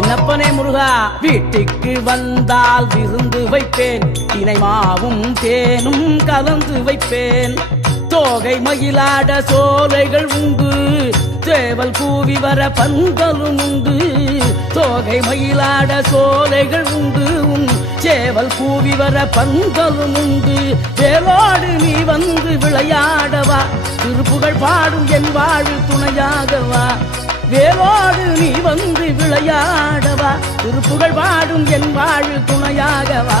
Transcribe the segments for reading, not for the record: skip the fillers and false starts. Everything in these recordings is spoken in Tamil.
என்னப்பனே முருகா, வீட்டுக்கு வந்தால் விருந்து வைப்பேன், தினை மாவும் தேனும் கலந்து வைப்பேன். தோகை மயிலாட சோலைகள் உண்டு, சேவல் கூவி வர பந்தலும் உண்டு. தோகை மயிலாட சோலைகள் உண்டு, சேவல் கூவி வர பந்தலும் உண்டு. வேலோடு நீ வந்து விளையாடவா, திருப்புகழ் பாடும் என் வாழ் துணையாகவா. வேலோடு நீ வந்து விளையாடவா, திருப்புகழ் பாடும் என் வாழ் துணையாகவா.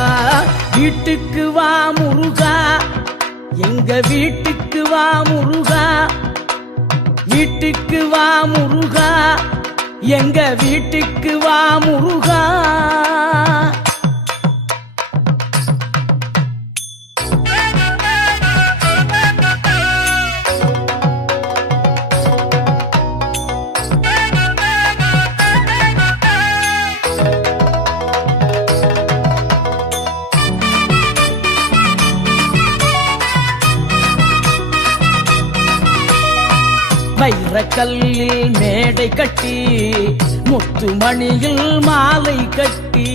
வீட்டுக்கு வா முருகா, எங்க வீட்டுக்கு வா முருகா. வீட்டுக்கு வா முருகா, எங்க வீட்டுக்கு வா முருகா. வைரக்கல்லில் மேடை கட்டி, முத்துமணியில் மாலை கட்டி,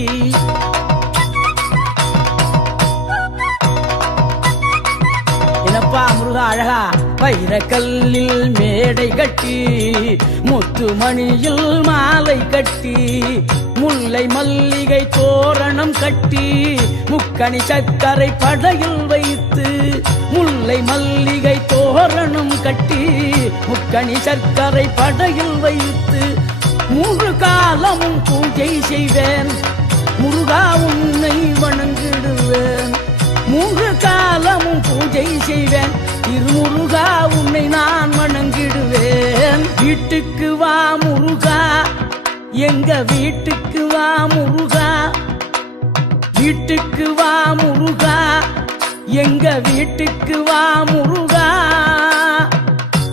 என்னப்பா முருகா அழகா. வைரக்கல்லில் மேடை கட்டி, முத்துமணியில் மாலை கட்டி, முல்லை மல்லிகை தோரணம் கட்டி, முக்கணி சக்கரை படையில் வைத்து. முல்லை மல்லிகை தோரணம் கட்டி, முக்கணி சர்க்கரை படையில் வைத்து. 3 காலமும் பூஜை செய்வேன், முருகா உன்னை வணங்கிடுவேன். 3 காலமும் பூஜை செய்வேன், திருமுருகா உன்னை நான் வணங்கிடுவேன். வீட்டுக்கு வா முருகா, எங்க வீட்டுக்கு வா முருகா. வீட்டுக்கு வா முருகா, எங்க வீட்டுக்கு வா முருகா.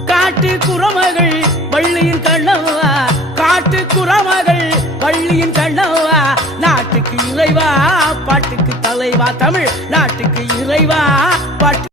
காட்டு குறமகள் வள்ளியின் கண்ணவா, காட்டு குறமகள் வள்ளியின் கண்ணவா. நாட்டுக்கு இறைவா, பாட்டுக்கு தலைவா, தமிழ் நாட்டுக்கு இறைவா, பாட்டு